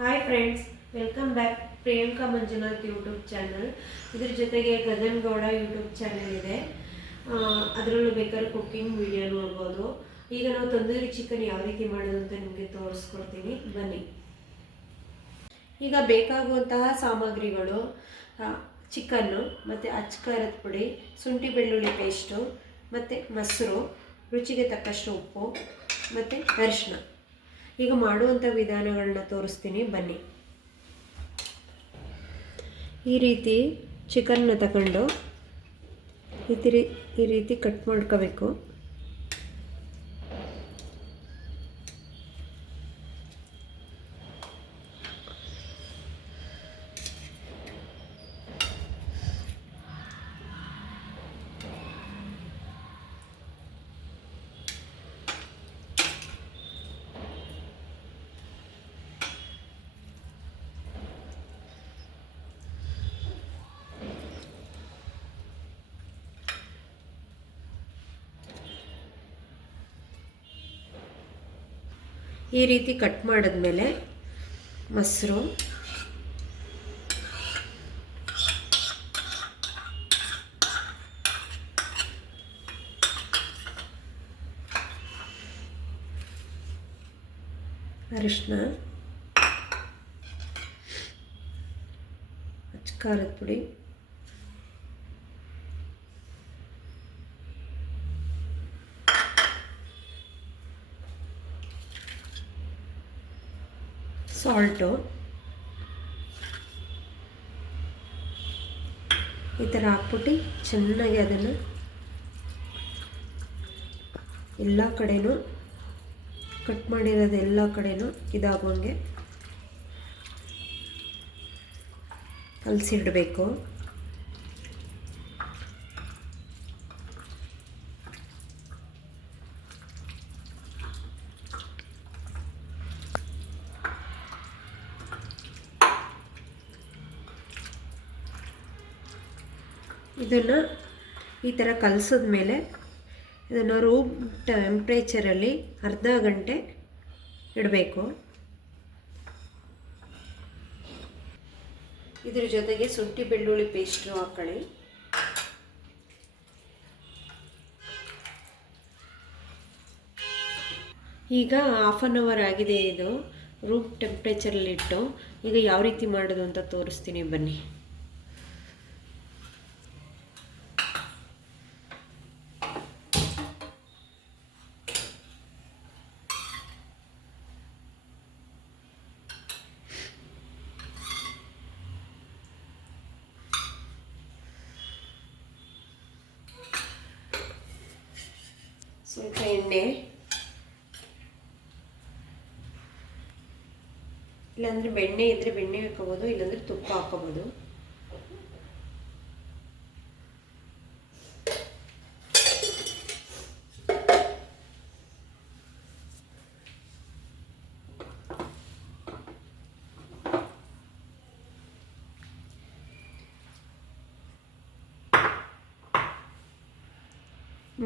Hi friends, welcome back Priyanka Manjunath YouTube channel. ಇದ್ರ ಜೊತೆಗೆ Gagan Gowda YouTube channel ಇದೆ. ಅದರಲ್ಲೂ ಬೇಕಾದ್ರೆ ಕುಕ್ಕಿಂಗ್ ವಿಡಿಯೋ ನೋಡ್ಬೋದು. ಈಗ ನಾವು ತಂದೂರಿ ಚಿಕನ್ ಯಾವ ರೀತಿ ಮಾಡೋದು ಅಂತ ನಿಮಗೆ ತೋರಿಸ್ಕೊಡ್ತೀನಿ, ಬನ್ನಿ. ಈಗ ಬೇಕಾಗುವಂತಹ ಸಾಮಗ್ರಿಗಳು: ಚಿಕನ್ನು ಮತ್ತು ಅಚ್ಕಾರದ ಪುಡಿ, ಶುಂಠಿ ಬೆಳ್ಳುಳ್ಳಿ ಪೇಸ್ಟು, ಮತ್ತು ಮೊಸರು, ರುಚಿಗೆ ತಕ್ಕಷ್ಟು ಉಪ್ಪು ಮತ್ತು ಅರಿಶಿನ. ಈಗ ಮಾಡುವಂಥ ವಿಧಾನಗಳನ್ನ ತೋರಿಸ್ತೀನಿ, ಬನ್ನಿ. ಈ ರೀತಿ ಚಿಕನ್ನ ತಗೊಂಡು ಈ ರೀತಿ ಕಟ್ ಮಾಡ್ಕೋಬೇಕು. ಈ ರೀತಿ ಕಟ್ ಮಾಡಿದ್ಮೇಲೆ ಮೊಸರು, ಅರಿಶಿನ, ಅಚ್ಕಾರದ ಪುಡಿ, ಸಾಲ್ಟು, ಈ ಥರ ಹಾಕ್ಬಿಟ್ಟು ಚೆನ್ನಾಗಿ ಅದನ್ನು ಎಲ್ಲ ಕಡೆನೂ ಕಟ್ ಮಾಡಿರೋದು ಎಲ್ಲ ಕಡೆನೂ ಇದಾಗುವಂಗೆ ಕಲಸಿಡಬೇಕು. ಇದನ್ನು ಈ ಥರ ಕಲಸಿದ ಮೇಲೆ ಇದನ್ನು ರೂಮ್ ಟೆಂಪ್ರೇಚರಲ್ಲಿ ಅರ್ಧ ಗಂಟೆ ಇಡಬೇಕು. ಇದ್ರ ಜೊತೆಗೆ ಶುಂಠಿ ಬೆಳ್ಳುಳ್ಳಿ ಪೇಸ್ಟು ಹಾಕೊಳ್ಳಿ. ಈಗ ಹಾಫ್ ಆನ್ ಅವರ್ ಆಗಿದೆ. ಇದು ರೂಮ್ ಟೆಂಪ್ರೇಚರಲ್ಲಿಟ್ಟು ಈಗ ಯಾವ ರೀತಿ ಮಾಡೋದು ಅಂತ ತೋರಿಸ್ತೀನಿ, ಬನ್ನಿ. ಸ್ವಲ್ಪ ಎಣ್ಣೆ, ಇಲ್ಲಾಂದರೆ ಬೆಣ್ಣೆ ಇದ್ದರೆ ಬೆಣ್ಣೆ ಹಾಕೋಬೋದು, ಇಲ್ಲಾಂದರೆ ತುಪ್ಪ ಹಾಕೋಬೋದು.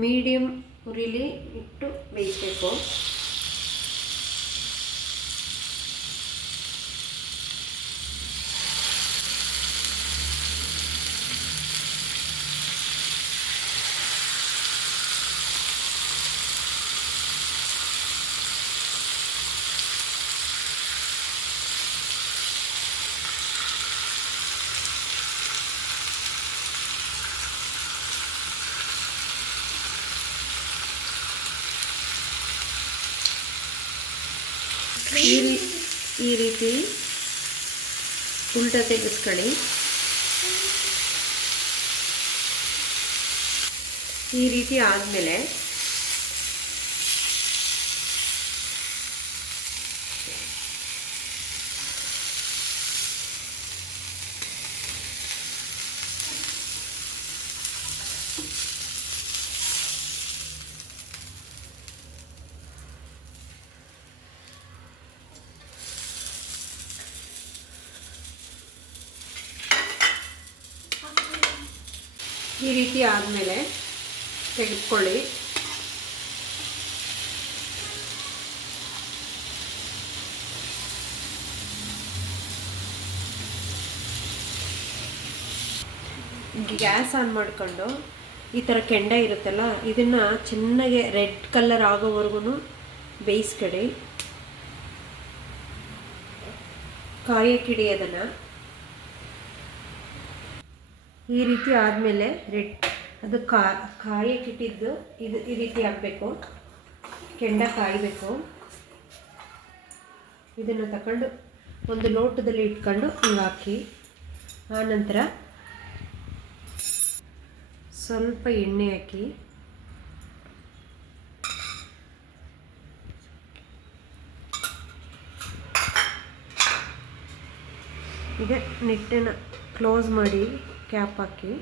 ಮೀಡಿಯಮ್ ಉರಿಲಿ ಇಟ್ಟು ಬೇಯಿಸಬೇಕು. ಈ ರೀತಿ ಉಲ್ಟಾ ತೆಗೆಸ್ಕೊಳ್ಳಿ. ಈ ರೀತಿ ಆದಮೇಲೆ ತೆಗೆದುಕೊಳ್ಳಿ. ಗ್ಯಾಸ್ ಆನ್ ಮಾಡಿಕೊಂಡು ಈ ಥರ ಕೆಂಡ ಇರುತ್ತಲ್ಲ ಇದನ್ನು ಚೆನ್ನಾಗಿ ರೆಡ್ ಕಲರ್ ಆಗೋವರೆಗೂ ಬೇಯಿಸ್ಕೊಡಿ. ಕಾಯಕ್ಕಿಡಿ ಅದನ್ನು. ಈ ರೀತಿ ಆದಮೇಲೆ ಅದು ಕಾಯಕ್ಕಿಟ್ಟಿದ್ದು ಈ ರೀತಿ ಆಗಬೇಕು. ಕೆಂಡ ಕಾಯಬೇಕು. ಇದನ್ನು ತಗೊಂಡು ಒಂದು ಲೋಟದಲ್ಲಿ ಇಟ್ಕೊಂಡು ಹಿಂಗೆ ಹಾಕಿ, ಆನಂತರ ಸ್ವಲ್ಪ ಎಣ್ಣೆ ಹಾಕಿ ಈಗ ನೆಟ್ಟನ್ನು ಕ್ಲೋಸ್ ಮಾಡಿ ಕ್ಯಾಪ್ ಹಾಕಿ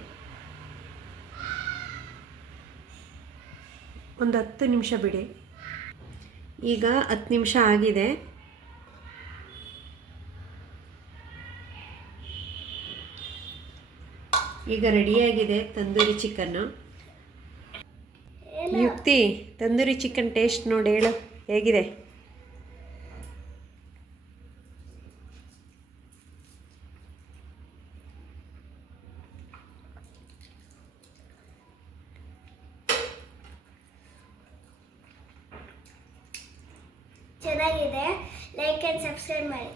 ಒಂದು 10 ನಿಮಿಷ ಬಿಡಿ. ಈಗ 10 ನಿಮಿಷ ಆಗಿದೆ. ಈಗ ರೆಡಿಯಾಗಿದೆ ತಂದೂರಿ ಚಿಕನ್ನು. ಯುಕ್ತಿ, ತಂದೂರಿ ಚಿಕನ್ ಟೇಸ್ಟ್ ನೋಡಿ ಹೇಳು ಹೇಗಿದೆ. ಚೆನ್ನಾಗಿದೆ. ಲೈಕ್ ಆ್ಯಂಡ್ ಸಬ್ಸ್ಕ್ರೈಬ್ ಮಾಡಿ.